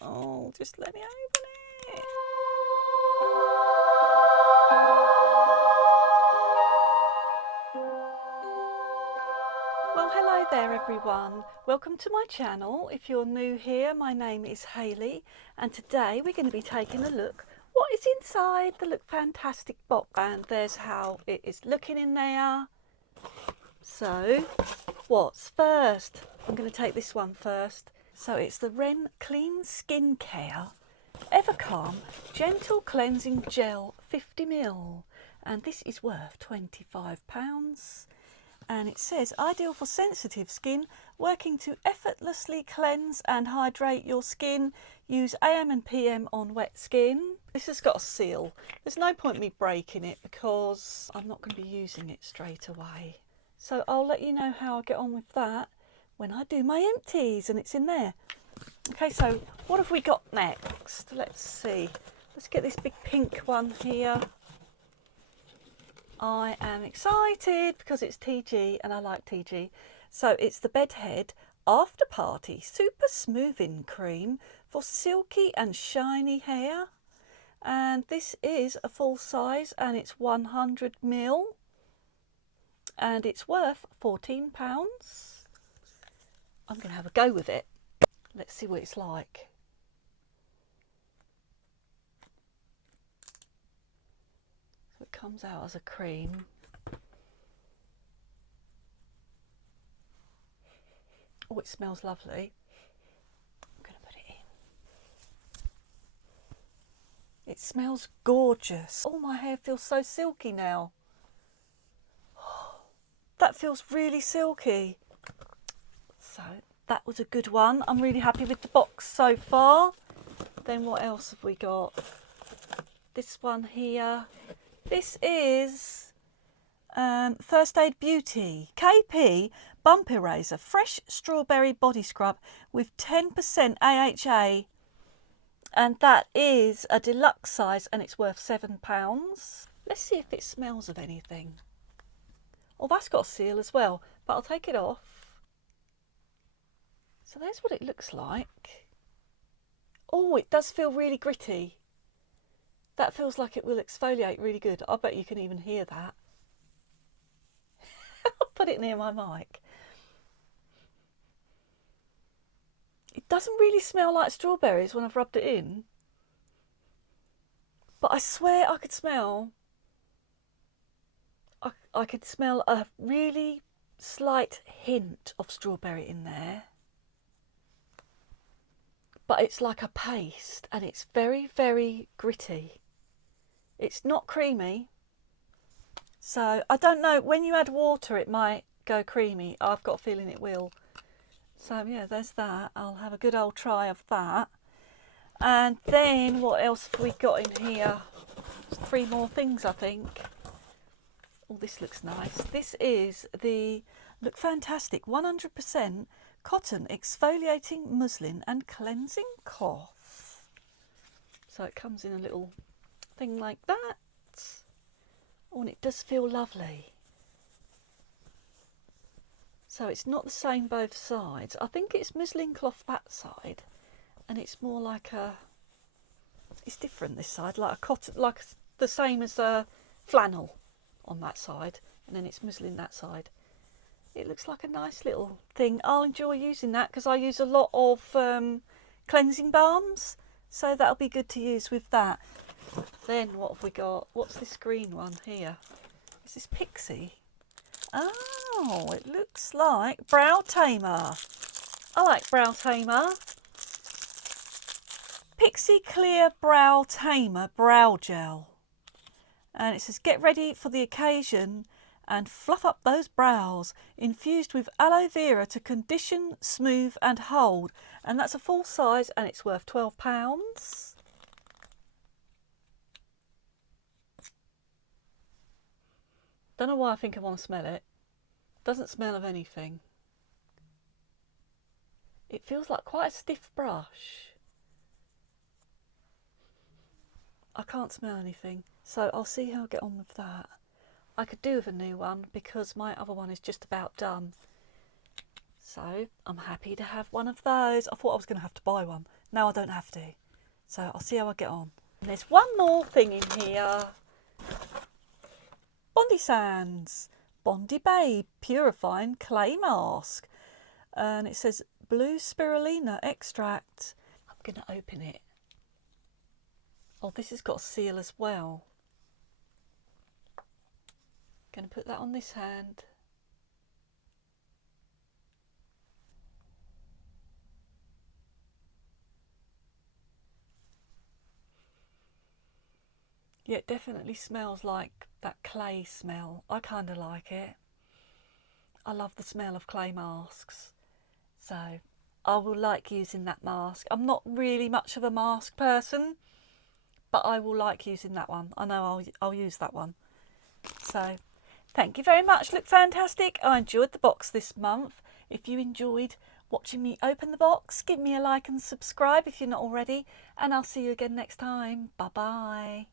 Oh, just let me open it. Well, hello there everyone. Welcome to my channel. If you're new here, my name is Hayley, and today we're going to be taking a look what is inside the Lookfantastic box. And there's how it is looking in there. So, what's first? I'm going to take this one first. So it's the Ren Clean Skincare Evercalm Gentle Cleansing Gel 50ml, and this is worth £25. And it says ideal for sensitive skin, working to effortlessly cleanse and hydrate your skin. Use AM and PM on wet skin. This has got a seal. There's no point in me breaking it because I'm not going to be using it straight away. So I'll let you know how I get on with that when I do my empties and it's in there. Okay, so what have we got next? Let's see. Let's get this big pink one here. I am excited because it's TG and I like TG. So it's the Bedhead After Party Super Smoothing Cream for silky and shiny hair. And this is a full size and it's 100ml. And it's worth £14. I'm going to have a go with it. Let's see what it's like. So it comes out as a cream. Oh, it smells lovely. I'm going to put it in. It smells gorgeous. Oh, my hair feels so silky now. That feels really silky. So that was a good one. I'm really happy with the box so far. Then what else have we got? This one here. This is First Aid Beauty KP Bump Eraser Fresh Strawberry Body Scrub with 10% AHA. And that is a deluxe size and it's worth £7. Let's see if it smells of anything. Oh, that's got a seal as well, but I'll take it off. So there's what it looks like. Oh, it does feel really gritty. That feels like it will exfoliate really good. I bet you can even hear that. I'll put it near my mic. It doesn't really smell like strawberries when I've rubbed it in. But I swear I could smell... I could smell a really slight hint of strawberry in there. But it's like a paste and it's very, very gritty. It's not creamy. So I don't know, when you add water it might go creamy. I've got a feeling it will. So yeah, there's that. I'll have a good old try of that. And then what else have we got in here? There's 3 more things I think. Oh, this looks nice. This is the Lookfantastic 100% Cotton Exfoliating Muslin and Cleansing Cloth. So it comes in a little thing like that. Oh, and it does feel lovely. So it's not the same both sides. I think it's muslin cloth that side, and it's more like a... It's different this side, like a cotton, like the same as a flannel on that side, and then it's muslin that side. It looks like a nice little thing. I'll enjoy using that because I use a lot of cleansing balms, so that'll be good to use with that. Then what have we got? What's this green one here? Is this Pixie? Oh, it looks like Brow Tamer. I like Brow Tamer. Pixie Clear Brow Tamer Brow Gel. And it says, get ready for the occasion and fluff up those brows. Infused with aloe vera to condition, smooth and hold. And that's a full size and it's worth £12. Don't know why I think I want to smell it. Doesn't smell of anything. It feels like quite a stiff brush. I can't smell anything, so I'll see how I get on with that. I could do with a new one because my other one is just about done. So I'm happy to have one of those. I thought I was going to have to buy one. Now I don't have to. So I'll see how I get on. And there's one more thing in here. Bondi Sands. Bondi Babe Purifying Clay Mask. And it says blue spirulina extract. I'm going to open it. Oh, this has got a seal as well. Going to put that on this hand. Yeah, it definitely smells like that clay smell. I kind of like it. I love the smell of clay masks. So I will like using that mask. I'm not really much of a mask person, but I will like using that one. I know I'll use that one. So thank you very much, Look Fantastic. I enjoyed the box this month. If you enjoyed watching me open the box, give me a like and subscribe if you're not already. And I'll see you again next time. Bye-bye.